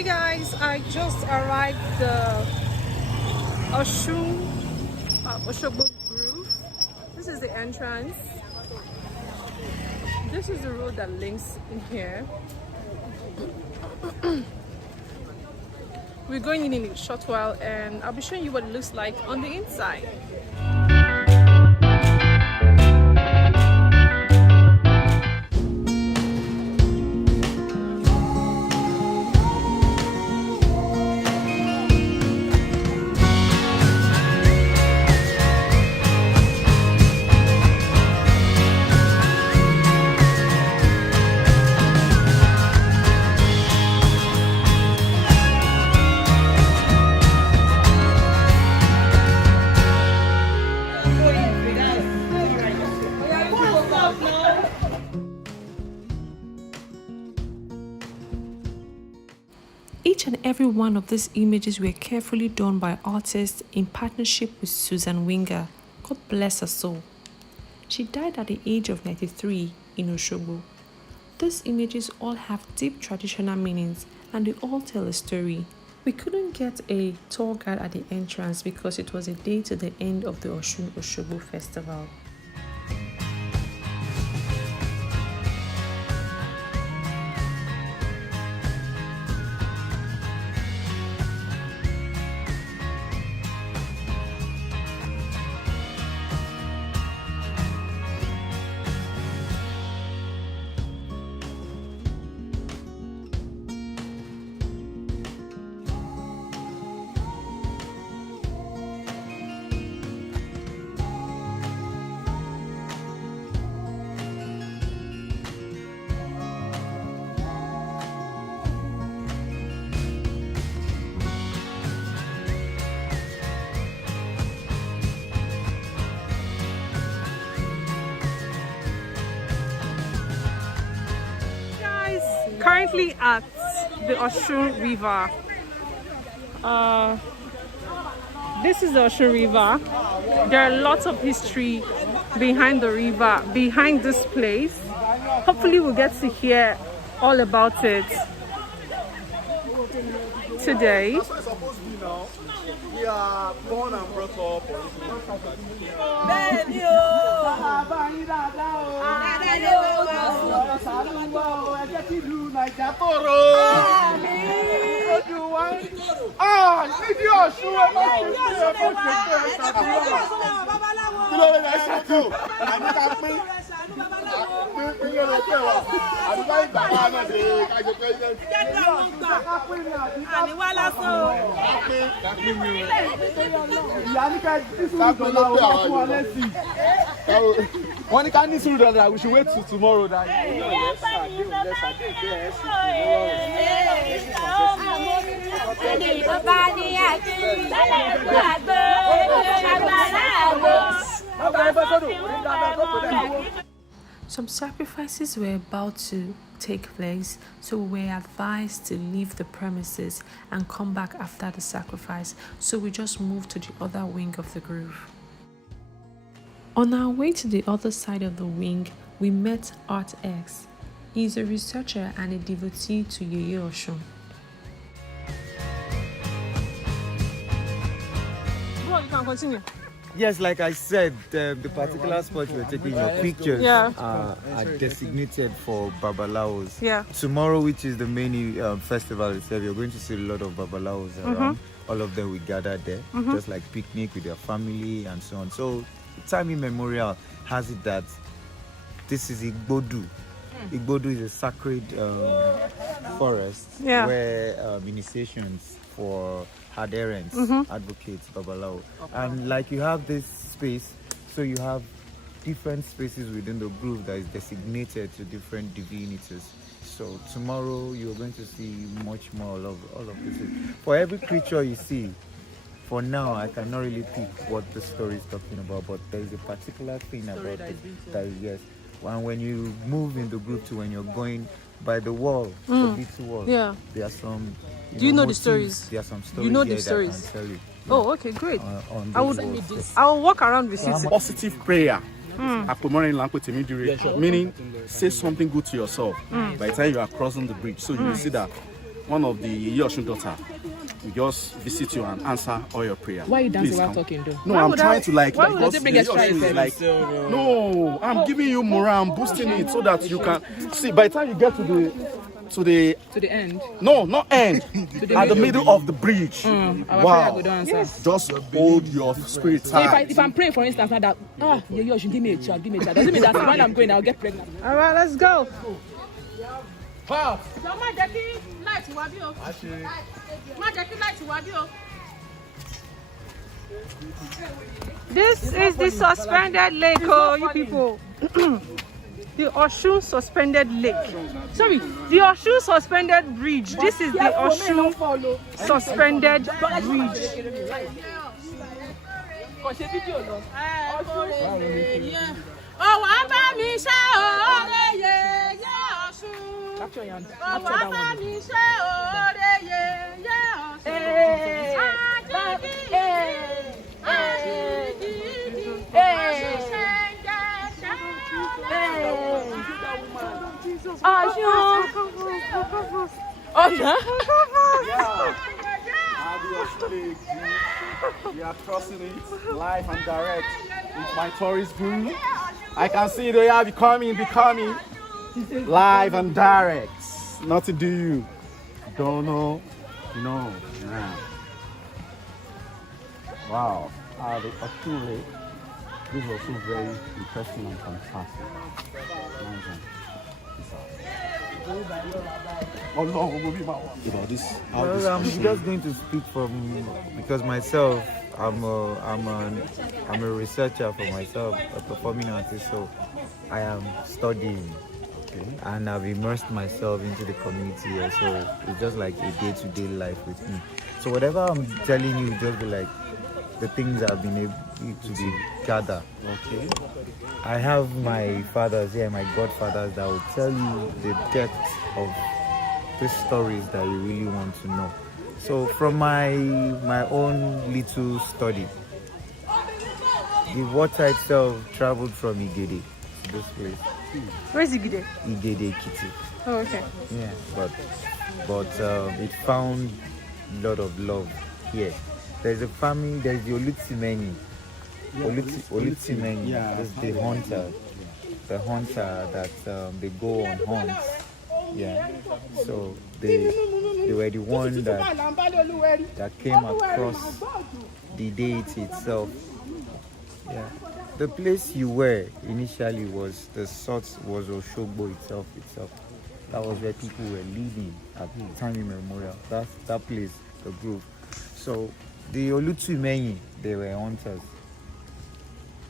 Hey guys, I just arrived the Osogbo Grove. This is the entrance. This is the road that links in here. We're going in a short while and I'll be showing you what it looks like on the inside. Each and every one of these images were carefully done by artists in partnership with Susan Winger. God bless her soul. She died at the age of 93 in Osogbo. These images all have deep traditional meanings and they all tell a story. We couldn't get a tour guide at the entrance because it was a day to the end of the Osun Osogbo festival. Currently at the Osun River. This is the Osun River. There are lots of history behind the river, behind this place. Hopefully we'll get to hear all about it today. We are born and brought up One can need to do that. We should wait till tomorrow. Some sacrifices were about to take place, so we were advised to leave the premises and come back after the sacrifice, so we just moved to the other wing of the grove. On our way to the other side of the wing, we met Art X. He is a researcher and a devotee to Yeye Osun. Bro, you can continue. Yes, like I said, the particular spots we're taking your pictures are designated for Babalawos. Yeah. Tomorrow, which is the main festival itself, you're going to see a lot of Babalawos around. All of them will gather there, just like picnic with their family and so on. So, time immemorial has it that this is Igbodu. Igbodu is a sacred forest where initiations for adherents, advocates, Babalawo. And like you have this space, so you have different spaces within the group that is designated to different divinities. So tomorrow you're going to see much more of all of this. For every creature you see, for now I cannot really pick what the story is talking about, but there is a particular thing about it that is, yes. And when you move in the group to when you're going by the wall, the B2 wall, there are some. Do you know the stories? There are some stories. You know the stories. That I can tell you. Oh, okay, great. I will walk around with you. Positive prayer. Meaning, say something good to yourself by the time you are crossing the bridge. So you will see that one of the Osun daughter will just visit you and answer all your prayers. Why are you dancing Please while come. talking though? No, I'm trying to like. does it bring extra effect? Like, no, I'm giving you morale, I'm boosting it so that you can see. By the time you get to the end. no, not end. At the middle of the bridge. Wow. Yes. Just hold your spirit tight. So if I'm praying, for instance, like that, you should give me a child, give me a child. Doesn't mean that when I'm going, I'll get pregnant. All right, let's go. This is the suspended lake, oh, you people. The Osun suspended lake. Sorry, the Osun suspended bridge. This is the Osun suspended bridge. We are crossing it live and direct with my tourist group. I can see they are becoming live and direct. Nothing to you. Don't know. No. Nah. Wow. The Osun Lake. This was so very interesting and fantastic. Well, I'm just going to speak because myself, I'm a researcher for myself, a performing artist, so I am studying. Okay. And I've immersed myself into the community here, so it's just like a day-to-day life with me. So whatever I'm telling you, just be like the things I've been able to be gather. Okay. I have my fathers here, my godfathers, that will tell you the depth of the stories that you really want to know. So from my own little study, the water itself traveled from Igede to this place. Where's Igede? Igede Kitty. Oh, okay. Yeah, but it found a lot of love here. There's a family, there's the Olutsimeni. Olutsimeni, Yeah. is the hunter that they go on hunts. Yeah. So they were the one that came across the deity itself. Yeah. The place you were initially was Osogbo itself. That was where people were living at the time immemorial. That's that place, the grove. So the Olutsimeni, they were hunters.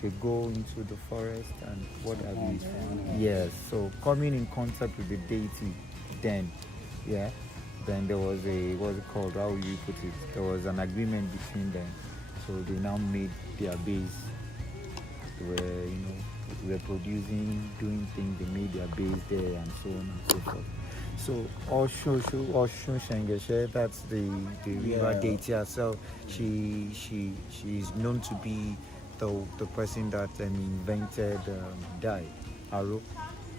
They go into the forest and what have you. Yes, so coming in contact with the deity then there was what's it called, how will you put it? There was an agreement between them. So they now made their base. They were producing, doing things, they made their base there and so on and so forth. So Osun Shengeshe, that's the river deity herself. She is known to be the person that invented dye, arrow.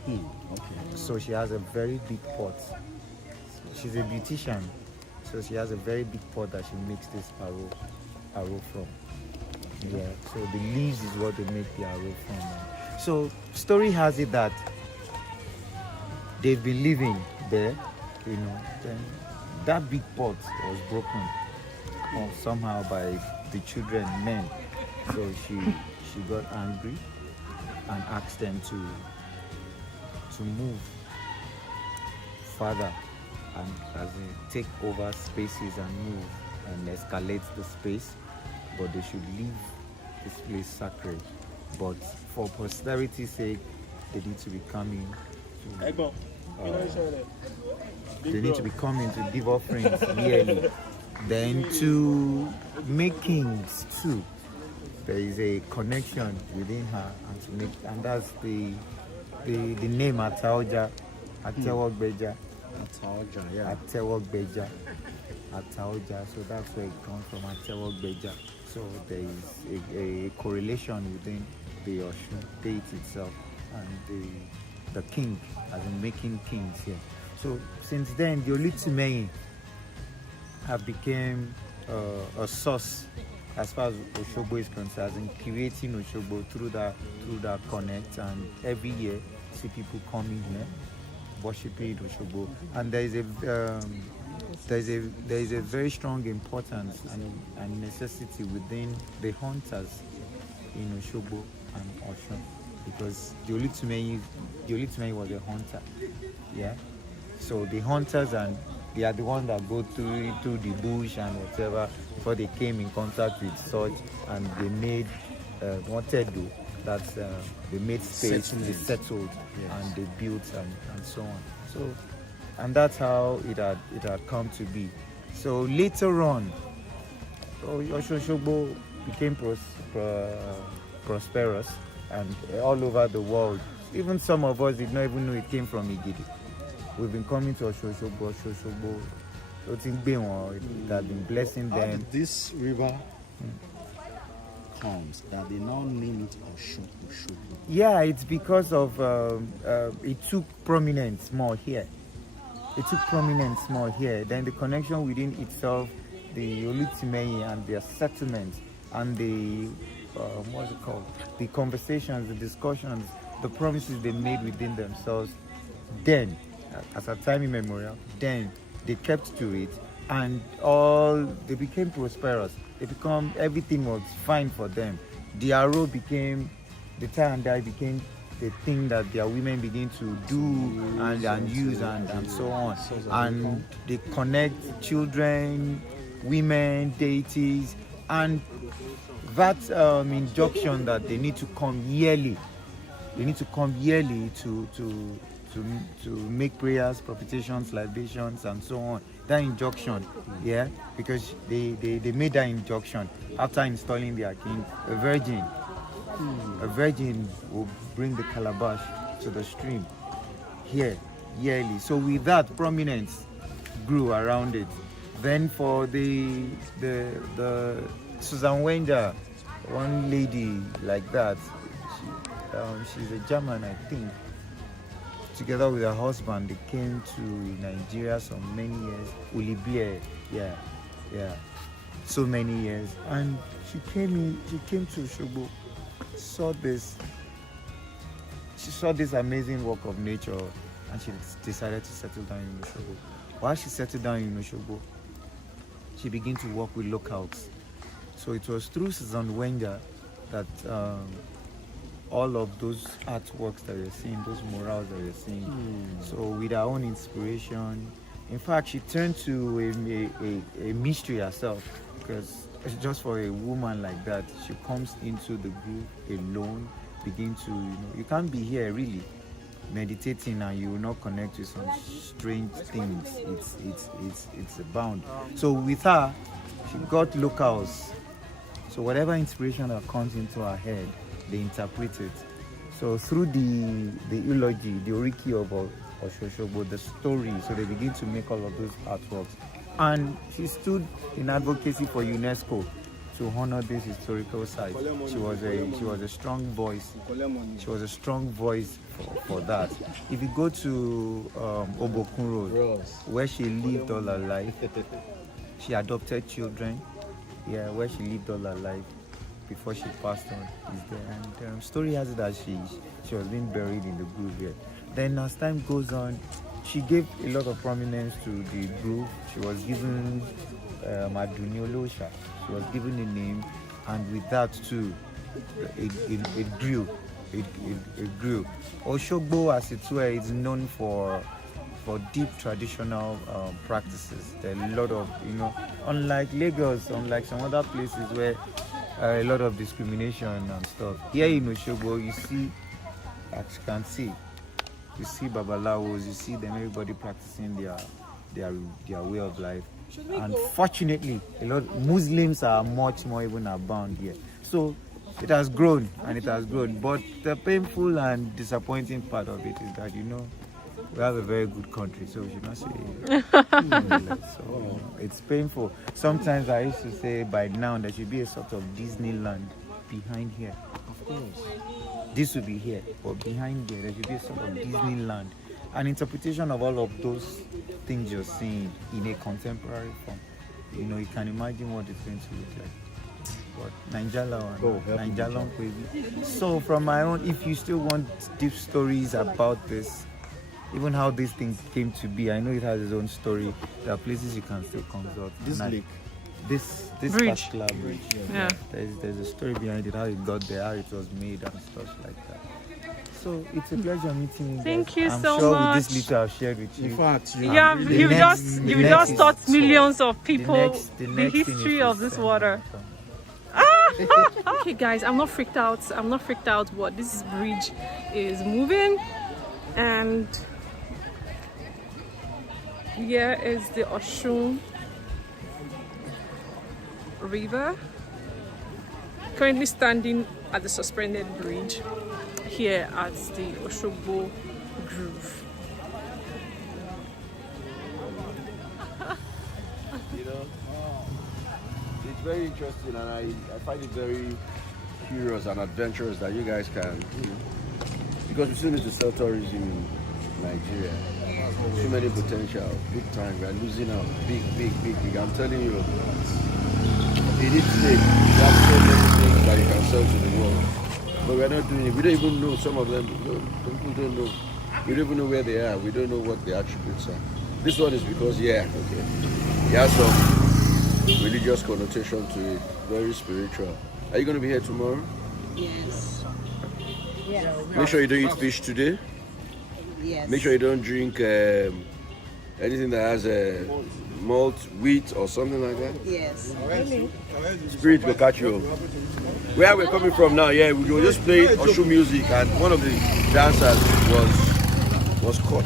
Okay. So she has a very big pot. She's a beautician, so she has a very big pot that she makes this arrow from. Yeah. So the leaves is what they make the arrow from. So story has it that they've been living there, then that big pot was broken somehow by the children, men. So she got angry and asked them to move further and take over spaces and move and escalate the space, but they should leave this place sacred. But for posterity's sake, they need to be coming to they need to be coming to give offerings yearly. Then to make kings too. There is a connection within her and that's the name Ataoja, Atewogbeja. Ataoja, yeah. Atewogbeja. Ataoja. So that's where it comes from, Atewogbeja. So there is a correlation within the Osun deity itself and the king, as in making kings here. So since then, the Olutsimeni, have become a source as far as Osogbo is concerned, in creating Osogbo through that connect. And every year, see people coming here, worshiping Osogbo, and there is a very strong importance and necessity within the hunters in Osogbo and Osun, because the Olutumei was a hunter, yeah. So the hunters, and they are the ones that go through the bush and whatever before they came in contact with such, and they made they made space, they settled, yes, and they built and so on. So, and that's how it had come to be. So later on, Osogbo became prosperous, and all over the world. Even some of us did not even know it came from Igidi. We've been coming to Osogbo. It has been blessing them. How did this river comes that they now name it Osogbo? Yeah, it's because of it took prominence more here. Then the connection within itself, the Olutumei and their settlement, and the what's it called? The conversations, the discussions, the promises they made within themselves. Then, as a time immemorial, then they kept to it, and they became prosperous. Everything was fine for them. The arrow became, the tie and dye became the thing that their women begin to do and use and so on. And they connect children, women, deities, and that injunction that they need to come yearly. They need to come yearly to make prayers, propitiations, libations, and so on. That injunction, yeah, because they made that injunction after installing their king. A virgin will bring the calabash to the stream here yearly. So with that, prominence grew around it. Then for the Susan Wenger, one lady like that, she's a German, I think. Together with her husband, they came to Nigeria so many years. Ulibie, yeah, so many years. And she came to Osogbo, she saw this amazing work of nature, and she decided to settle down in Osogbo. While she settled down in Osogbo, she began to work with locals. So it was through Susan Wenger that all of those artworks that you're seeing, those murals that you're seeing. So with her own inspiration, in fact, she turned to a mystery herself, because just for a woman like that, she comes into the group alone, begin to, you can't be here really meditating and you will not connect with some strange things. It's abound. So with her, she got locals. So whatever inspiration that comes into her head, they interpret it. So through the eulogy, the oriki of Osogbo, the story, so they begin to make all of those artworks. And she stood in advocacy for UNESCO to honor this historical site. She was a strong voice. She was a strong voice for that. If you go to Obokun Road, where she lived all her life, she adopted children. Yeah, where she lived all her life before she passed on is there. And story has it that she was being buried in the grove here. Then as time goes on, she gave a lot of prominence to the grove. She was given Aduniolosha. She was given a name, and with that too, it grew. It grew. Osogbo, as it were, is known for deep traditional practices. There are a lot of, unlike Lagos, unlike some other places where a lot of discrimination and stuff. Here in Osogbo, you see, as you can see, you see babalawos, you see them, everybody practicing their way of life. And fortunately, a lot of Muslims are much more even abound here. So it has grown, and it has grown. But the painful and disappointing part of it is that, we have a very good country, so we should not say so it's painful. Sometimes I used to say by now there should be a sort of Disneyland behind here. Of course. This will be here, but behind there should be a sort of Disneyland. An interpretation of all of those things you're seeing in a contemporary form. you know, you can imagine what it's going to look like. But Ninjala Oh, or Ninjala, baby. So from my own, if you still want deep stories about this, even how this thing came to be, I know it has its own story. There are places you can still consult. This lake. This Bridge. particular bridge. Yeah. There's a story behind it, how it got there, how it was made and stuff like that. So it's a pleasure meeting you. Thank guys. you I'm so sure much. with this little I've shared with you. In fact, you Yeah, have you next- just the you next just is- taught millions of people the the next thing history is of to this send water. them. Okay, guys, I'm not freaked out. I'm not freaked out, but this bridge is moving, and here is the Osun River. Currently standing at the suspended bridge here at the Osogbo Groove. You know, it's very interesting, and I find it very curious and adventurous that you guys can, you know, because we still need to sell tourism in Nigeria. Too many potential, big time. We are losing out, big. I'm telling you, in each state, you have so many things that you can sell to the world, but we are not doing it. We don't even know some of them. People don't know. We don't even know where they are. We don't know what the attributes are. This one is because, it has some religious connotation to it, very spiritual. Are you going to be here tomorrow? Yes. Make sure you don't eat fish today. Yes. Make sure you don't drink anything that has malt, wheat, or something like that. Yes. Spirit will catch you. Where we're coming from now, we will just play Osun music, and one of the dancers was caught.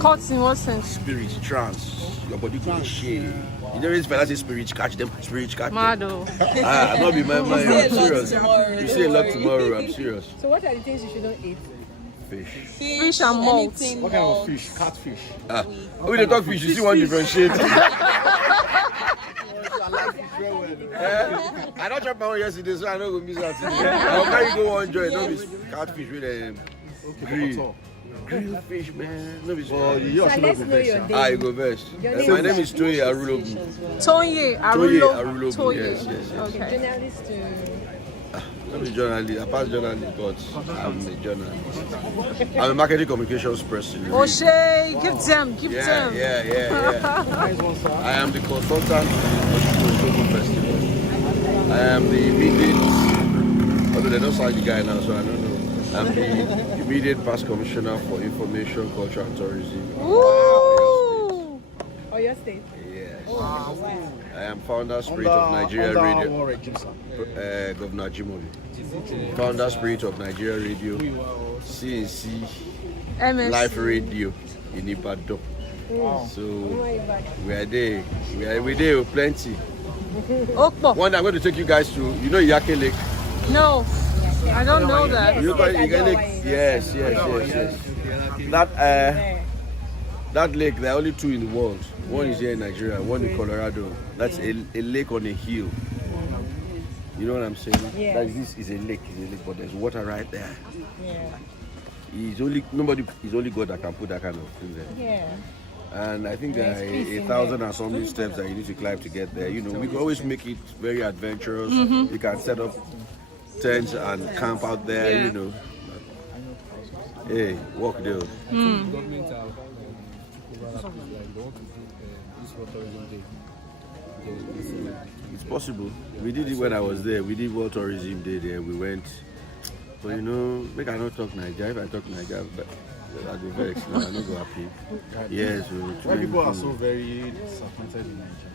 Caught in what sense? Spirit, trance. Your body could shake. You know, this fella say spirit catch them, spirit catch them. Mado. I'm not be my mind. I'm serious. tomorrow, You don't say a lot worry. tomorrow. I'm serious. So what are the things you shouldn't eat? Fish. Fish and malt. anything What kind of malt. fish? Catfish. When they talk fish, you see one differentiate. I don't try my own yesterday, so I don't go miss out today. I'll carry go one joy. No be catfish with grill. Grill fish, man. No be Well, small. you also know let's the know your best. I go best. My name is Toye Arulobu. Tonye Toye Arulo. Arulobu. Toye. Yes. Okay. Journalist to I'm a journalist. I pass journalist, but I'm a journalist. I'm a marketing communications person. O'Shea, give them. Yeah. I am the consultant for the Osogbo Festival. I am the immediate, although they don't sign the guy now, so I don't know. I'm the immediate past commissioner for information, culture, and tourism. Ooh. or your state. Yes. I am founder spirit of Nigeria Radio. What regime, sir? Governor Jimobi. Founder spirit of Nigeria Radio. CNC MS. Life Radio in Ibadan. So we are there. We there plenty. Okpo. One day I'm going to take you guys to, you know, Yake Lake. No, I don't know that. You know Yake Lake? Yes. That lake, there are only two in the world. One is here in Nigeria, one in Colorado. That's a lake on a hill. You know what I'm saying? Yes. That this is a lake, but there's water right there. Yeah. It's only God that can put that kind of thing there. Yeah. And I think there are a thousand and something steps that you need to climb to get there. You know, we can always make it very adventurous. You can set up tents and camp out there, you know. Hey, walk there. Government have something like they want to do this for tourism day. It's possible. We did it when I was there. We did World Tourism Day there. We went. But you know, make I not talk Nigeria. If I talk Nigeria, but I go vex now. I not go happy. Yes. Why people are so very disappointed in Nigeria?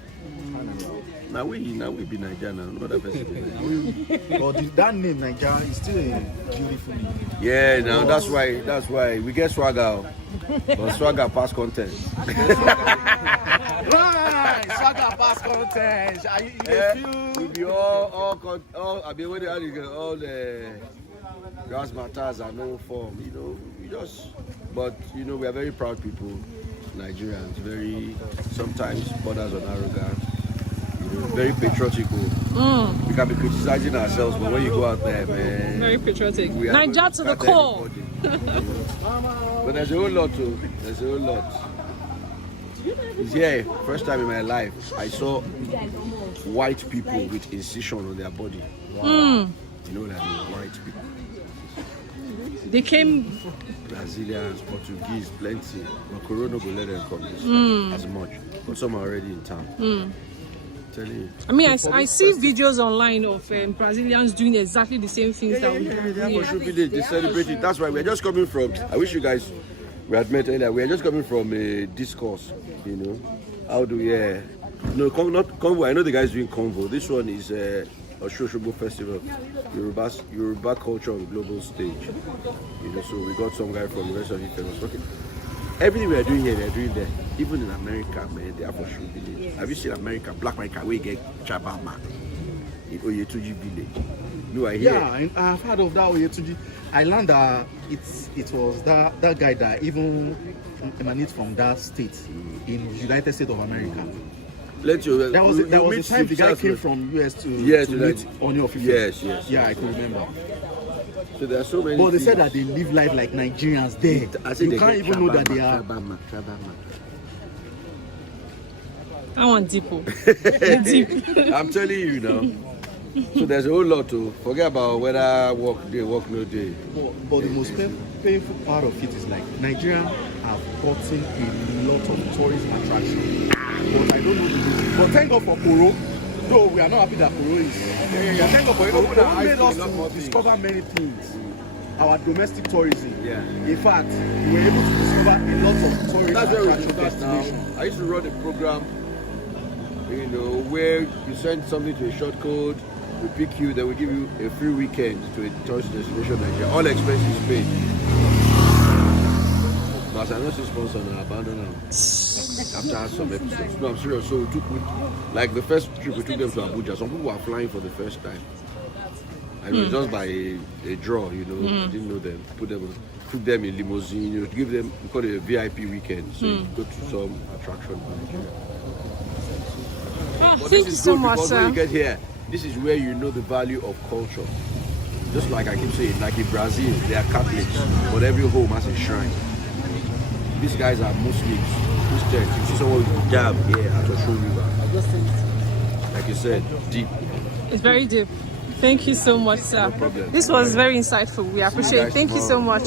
Now we be Nigeria now. No other person. be Nigeria. But that name, Nigeria, is still a beautiful name. Yeah, now that's why we get swagger. But swagger pass content. Right, swagger pass contest. We be all I mean when all the grass matters are no form, you know, but you know we are very proud people, Nigerians, very sometimes borders on arrogance, you know, very patriotical. We can be criticizing ourselves, but when you go out there, man, Very patriotic. we are Niger to the core. everybody. But there's a whole lot too. There's a whole lot. Yeah, first time in my life I saw white people with incision on their body. You know what I mean? White people. They came. Brazilians, Portuguese, plenty. But Corona will let them come this as much. But some are already in town. Telling you. I mean, I see videos online of Brazilians doing exactly the same things that we do. They have a show village, they celebrate it. That's why we're just coming from. I wish you guys we had met earlier. We are just coming from a discourse, you know. How do we no not convo. I know the guys doing convo. This one is Osogbo Festival, Yoruba culture on global stage. You know, so we got some guy from the rest of the famous. Okay. Everything we are doing here, they're doing there. Even in America, man, they have a show village. Have you seen America? Black America, we get Chabama in Oyetuji village. No, I hear. Yeah, I've heard of that Oyetuji. I learned that it was that guy that even emanates from that state in United States of America. There was a time the guy came from US to meet on your office. Yes. Yeah, I can remember. So there are so many. But they said that they live life like Nigerians there. You can't even know that they are. I want deep. I'm telling you now. So there's a whole lot to forget about whether work day, work no day. But the most painful part of it is like Nigeria have gotten a lot of tourist attraction. But I don't know the reason. But thank God for Koro. Though we are not happy that Koro is. Yeah. Thank God for Koro. It made us to discover many things. Our domestic tourism. Yeah. In fact, we were able to discover a lot of tourist attraction destinations. I used to run a program, you know, where you send something to a short code, we pick you, then we give you a free weekend to a tourist destination in Nigeria. All expenses paid. But I know this sponsor and I abandoned them after some episodes. No, I'm serious. So we took, like the first trip, we took them to Abuja. Some people were flying for the first time. And it was just by a draw, you know. I didn't know them. Took them in limousine, you know, to give them, we call it a VIP weekend. So you go to some attraction. Thank you so much, because when you get here, this is where you know the value of culture. Just like I keep saying, like in Brazil, they are Catholics, but every home has a shrine. These guys are Muslims, Christians. You see someone with dab here at Osun River. Like you said, deep. It's very deep. Thank you so much, sir. No problem. This was very insightful. We appreciate it. Thank you so much.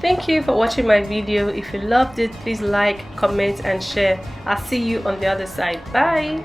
Thank you for watching my video. If you loved it, please like, comment and share. I'll see you on the other side. Bye.